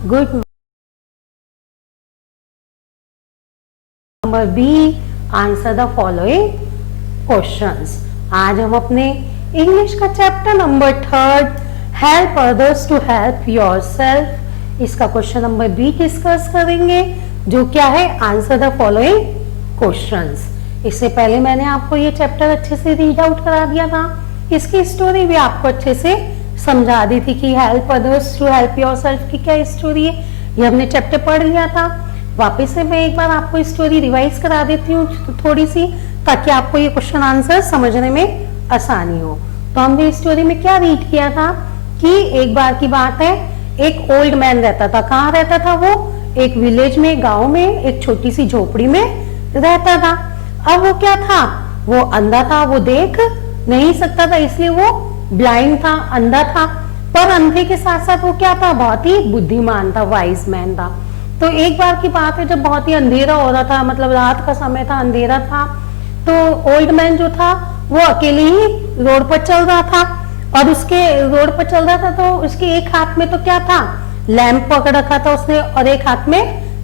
Good. Number B, answer the following questions. आज हम अपने इंग्लिश का chapter number 3 help others to help yourself, इसका क्वेश्चन नंबर बी डिस्कस करेंगे, जो क्या है आंसर द फॉलोइंग क्वेश्चंस। इससे पहले मैंने आपको ये चैप्टर अच्छे से रीड आउट करा दिया था, इसकी स्टोरी भी आपको अच्छे से समझा दी थी कि help others to help yourself की क्या स्टोरी है, ये हमने चैप्टर पढ़ लिया था। वापस से मैं एक बार आपको स्टोरी रिवाइज करा देती हूँ थोड़ी सी, ताकि आपको ये क्वेश्चन आंसर समझने में आसानी हो। तो हमने स्टोरी में क्या रीड किया था कि एक बार की बात है, एक ओल्ड मैन रहता था। कहाँ रहता था वो? एक विलेज में, गांव में, एक छोटी सी झोपड़ी में रहता था। अब वो क्या था? वो अंधा था, वो देख नहीं सकता था, इसलिए वो ब्लाइंड था, अंधा था। पर अंधे के साथ साथ वो क्या था? बहुत ही बुद्धिमान था, वाइज मैन था। तो एक बार की बात है, जब बहुत ही अंधेरा हो रहा था, मतलब रात का समय था, अंधेरा था, तो ओल्ड मैन जो था वो अकेले ही रोड पर चल रहा था। और उसके रोड पर चल रहा था तो उसके एक हाथ में तो क्या था? लैंप पकड़ रखा था उसने, और एक हाथ में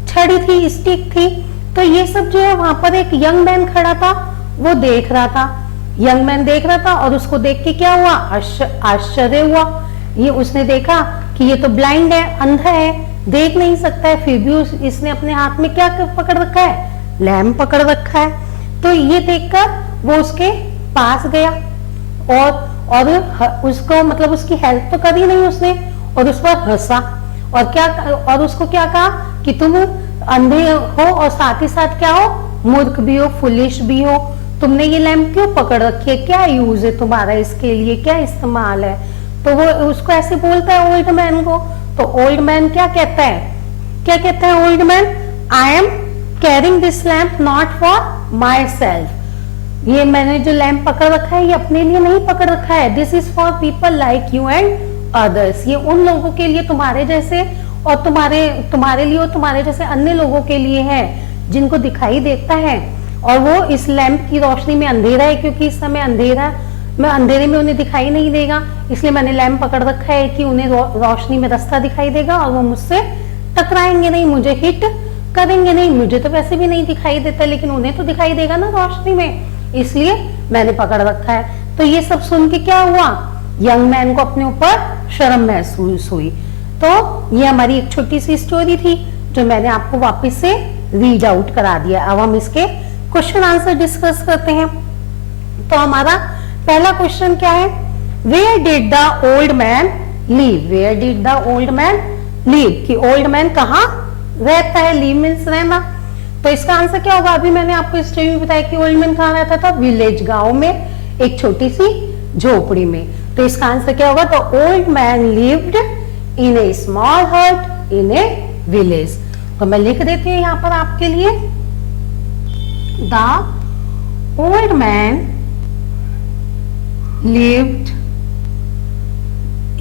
छड़ी थी, स्टिक थी। तो ये सब जो है, वहां पर एक यंग मैन खड़ा था, वो देख रहा था। यंग मैन देख रहा था और उसको देख के क्या हुआ? आश्चर्य हुआ। ये उसने देखा कि ये तो ब्लाइंड है, अंधा है, देख नहीं सकता है, फिर भी इसने अपने हाथ में क्या पकड़ रखा है? लैंप पकड़ रखा है। तो ये देखकर वो उसके पास गया और उसको, मतलब उसकी हेल्प तो करी नहीं उसने, और उस पर हंसा और उसको क्या कहा कि तुम अंधे हो और साथ ही साथ क्या हो? मूर्ख भी हो, फुलिश भी हो। तुमने ये लैंप क्यों पकड़ रखी है? क्या यूज है तुम्हारा इसके लिए? क्या इस्तेमाल है? तो वो उसको ऐसे बोलता है ओल्ड मैन को। तो ओल्ड मैन क्या कहता है? क्या कहता है old man? I am carrying this lamp not for my self. ये मैंने जो लैंप पकड़ रखा है, ये अपने लिए नहीं पकड़ रखा है। This is for people like you and others. ये उन लोगों के लिए, तुम्हारे जैसे, और तुम्हारे लिए और तुम्हारे जैसे अन्य लोगों के लिए है, जिनको दिखाई देता है और वो इस लैंप की रोशनी में, अंधेरा है क्योंकि इस समय अंधेरा, मैं अंधेरे में उन्हें दिखाई नहीं देगा, इसलिए मैंने लैंप पकड़ रखा है कि उन्हें रोशनी में रास्ता दिखाई देगा और वो मुझसे टकराएंगे नहीं, मुझे हिट करेंगे नहीं। मुझे तो वैसे भी नहीं दिखाई देता, लेकिन उन्हें तो दिखाई देगा ना रोशनी में, इसलिए मैंने पकड़ रखा है। तो ये सब सुन के क्या हुआ? यंग मैन को अपने ऊपर शर्म महसूस हुई। तो ये हमारी एक छोटी सी स्टोरी थी, जो मैंने आपको वापस से रीड आउट करा दिया। अब हम इसके क्वेश्चन आंसर डिस्कस करते हैं। तो हमारा पहला क्वेश्चन क्या है? Where did the old man live? Where did the old man live, कि ओल्ड मैन कहाँ रहता है? लीव मीन्स रहना। तो इसका आंसर क्या होगा? अभी मैंने आपको स्टोरी में बताया कि ओल्ड मैन कहाँ रहता था? विलेज, गांव में, एक छोटी सी झोपड़ी में। तो इसका आंसर क्या होगा? The old man lived in a small hut in a village. तो मैं लिख देती हूँ यहाँ पर आपके लिए, the old man lived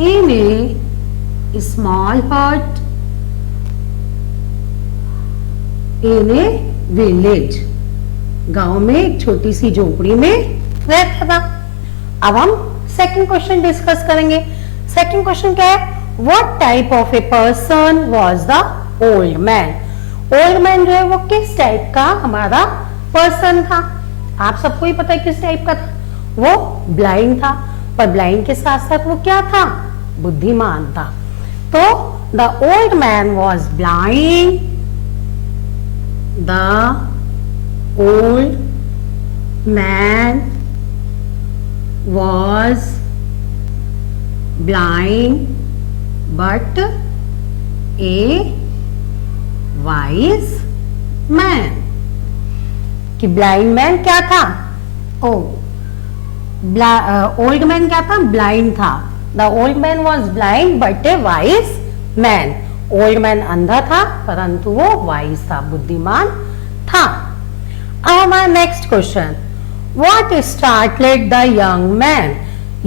in a small hut in a village। गांव में एक छोटी सी झोपड़ी में रहता था। अब हम सेकंड क्वेश्चन डिस्कस करेंगे। सेकंड क्वेश्चन क्या है? What type of a person was the old man? Old man जो है वो किस टाइप का हमारा पर्सन था? आप सबको ही पता है किस टाइप का था। वो ब्लाइंड था, पर ब्लाइंड के साथ साथ वो क्या था? बुद्धिमान था। तो the old man was blind, the old man was blind but A wise man. कि ब्लाइंड मैन क्या था? ओल्ड मैन क्या था? ब्लाइंड था। The old man was blind but A wise man. Old man अंधा था, परंतु वो वाइज था, बुद्धिमान था। अब हमारा next question, what startled the young man?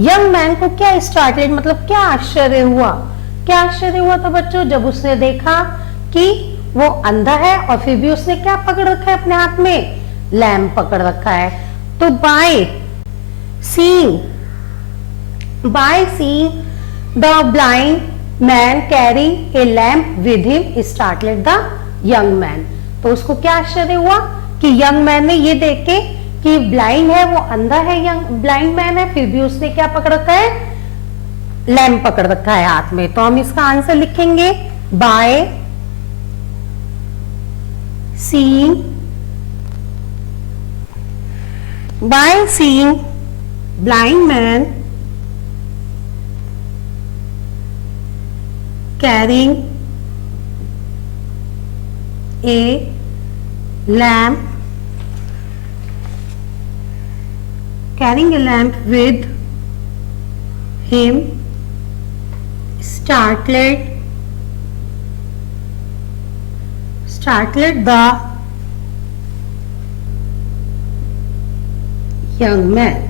Young man को क्या स्टार्टलेड, मतलब क्या आश्चर्य हुआ? क्या आश्चर्य हुआ था बच्चों? जब उसने देखा कि वो अंधा है और फिर भी उसने क्या पकड़ रखा है अपने हाथ में? लैंप पकड़ रखा है। तो by seeing the blind man carrying a lamp with him startled the young man. तो उसको क्या आश्चर्य हुआ कि यंग मैन ने ये देख के कि ब्लाइंड है, वो अंधा है, यंग ब्लाइंड मैन है, फिर भी उसने क्या पकड़ रखा है, लैम्प पकड़ रखा है हाथ में। तो हम इसका आंसर लिखेंगे by seeing blind man carrying a lamp with him startled the young man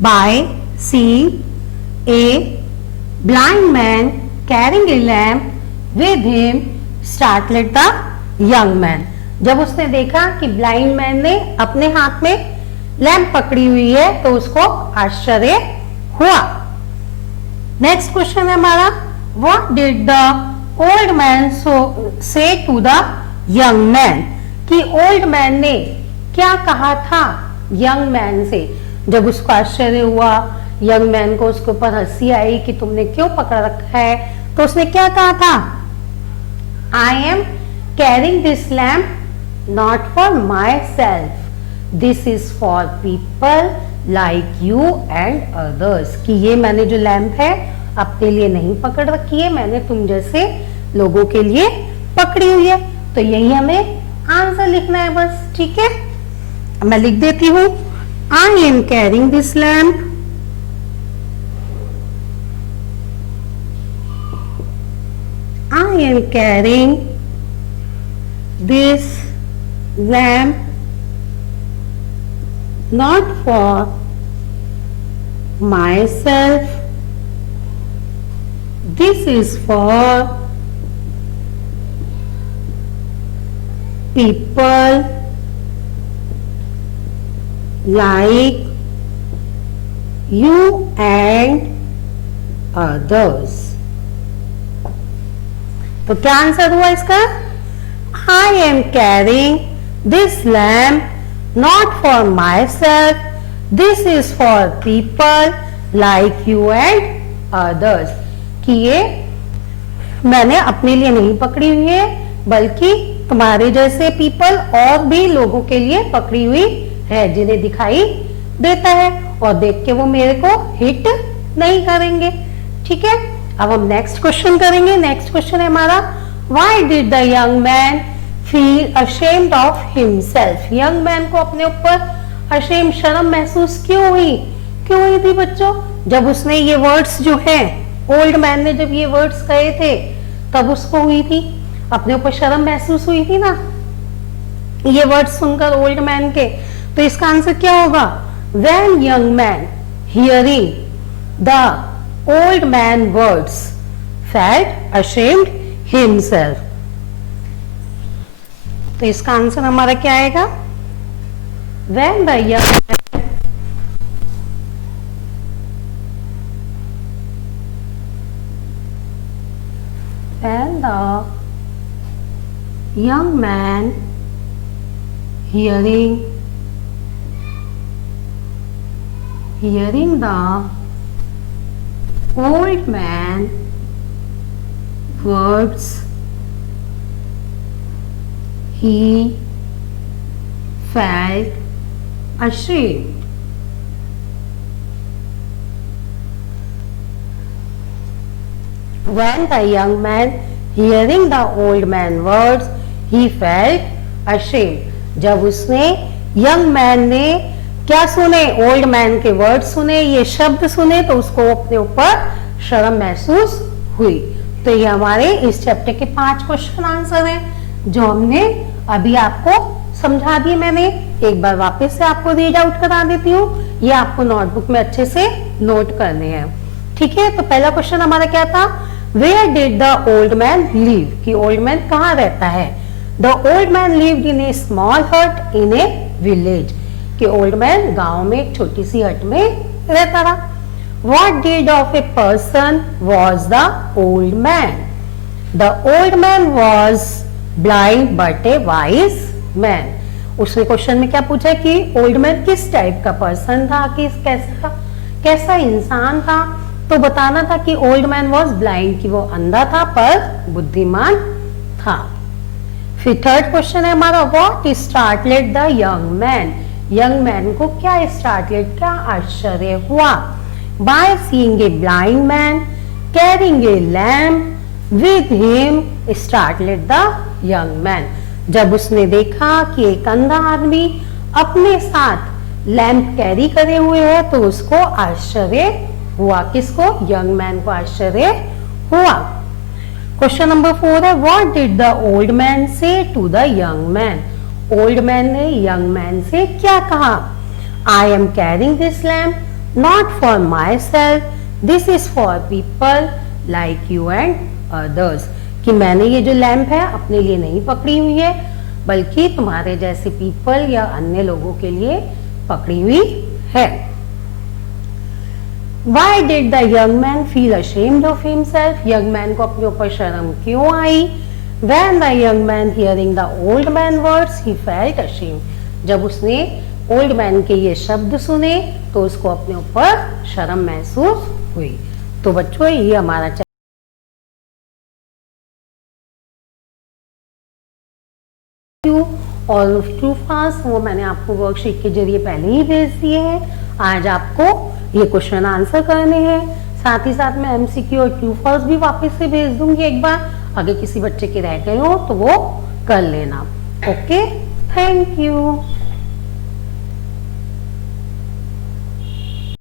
by seeing a blind man carrying a lamp with him startled the young man। जब उसने देखा कि ब्लाइंड मैन ने अपने हाथ में लैंप पकड़ी हुई है तो उसको आश्चर्य हुआ। नेक्स्ट क्वेश्चन है हमारा, what did the old man say to the young man, कि ओल्ड मैन ने क्या कहा था यंग मैन से। जब उसको आश्चर्य हुआ, यंग मैन को उसके ऊपर हंसी आई कि तुमने क्यों पकड़ रखा है, तो उसने क्या कहा था, आई am carrying this lamp not for myself, this is for people like you and others, कि ये मैंने जो लैम्प है अपने लिए नहीं पकड़ रखी है, मैंने तुम जैसे लोगों के लिए पकड़ी हुई है। तो यही हमें आंसर लिखना है बस, ठीक है। मैं लिख देती हूं, आई am carrying this lamp I am carrying this lamp not for myself, this is for people like you and others। तो क्या आंसर हुआ इसका, आई am carrying this lamp not for myself, this is for people like you and others, कि ये मैंने अपने लिए नहीं पकड़ी हुई है बल्कि तुम्हारे जैसे पीपल और भी लोगों के लिए पकड़ी हुई है, जिन्हें दिखाई देता है और देख के वो मेरे को हिट नहीं करेंगे, ठीक है। अब हम नेक्स्ट क्वेश्चन करेंगे। नेक्स्ट क्वेश्चन है हमारा, why did the young man feel ashamed of himself, young man को अपने ऊपर अशेम शर्म महसूस क्यों हुई थी बच्चों। जब उसने ये वर्ड्स जो है, ओल्ड मैन ने जब ये वर्ड्स कहे थे तब उसको हुई थी, अपने ऊपर शर्म महसूस हुई थी ना ये वर्ड्स सुनकर ओल्ड मैन के। तो इसका आंसर क्या होगा, when young man hearing the old man words felt ashamed himself। तो इसका आंसर हमारा क्या आएगा, when the young man hearing the old man words, he felt ashamed। When the young man hearing the old man words, he felt ashamed। जब उसने young man ने क्या सुने, ओल्ड मैन के वर्ड सुने, ये शब्द सुने, तो उसको अपने ऊपर शर्म महसूस हुई। तो ये हमारे इस चैप्टर के 5 क्वेश्चन आंसर हैं जो हमने अभी आपको समझा दिए। मैंने एक बार वापस से आपको रीड आउट करा देती हूँ, ये आपको नोटबुक में अच्छे से नोट करने हैं, ठीक है। तो पहला क्वेश्चन हमारा क्या था, where did the old man live, कि ओल्ड मैन कहाँ रहता है। The old man lived in a small hut in a village, कि ओल्ड मैन गांव में एक छोटी सी हट में रहता था। What deed of a person was the old man? The old man was blind but a wise man. उसने क्वेश्चन में क्या पूछा कि ओल्ड मैन किस टाइप का पर्सन था, किस कैसा इंसान था। तो बताना था कि ओल्ड मैन वॉज ब्लाइंड, कि वो अंधा था पर बुद्धिमान था। फिर थर्ड क्वेश्चन है हमारा, what startled the young man? Young man को क्या स्टार्टलेड, क्या आश्चर्य हुआ? By seeing a blind man carrying a lamp with him startled the young man. जब उसने देखा कि एक अंधा आदमी अपने साथ लैम्प कैरी करे हुए है तो उसको आश्चर्य हुआ। किसको? यंग मैन को आश्चर्य हुआ। क्वेश्चन नंबर 4 है, what did the old man say to the young man? Old man ने यंग मैन से क्या कहा? I am carrying this lamp not for myself, this is for people like you and others. कि मैंने ये जो lamp है अपने लिए नहीं पकड़ी हुई है, बल्कि तुम्हारे जैसे पीपल या अन्य लोगों के लिए पकड़ी हुई है। Why did the young man feel ashamed of himself? young man को अपने ऊपर शर्म क्यों आई? When the young man hearing the old man words, he felt ashamed. जब उसने ओल्ड मैन के ये शब्द सुने तो उसको अपने ऊपर शर्म महसूस हुई। तो बच्चों ये हमारा ऑल ऑफ ट्रू फास्ट वो मैंने आपको वर्कशीट के जरिए पहले ही भेज दिए हैं। आज आपको ये क्वेश्चन आंसर करने हैं, साथ ही साथ मैं एमसीक्यू और ट्रू फॉल्स भी वापस से भेज दूंगी एक बार। अगर किसी बच्चे के रह गए हो तो वो कर लेना। Okay, thank you.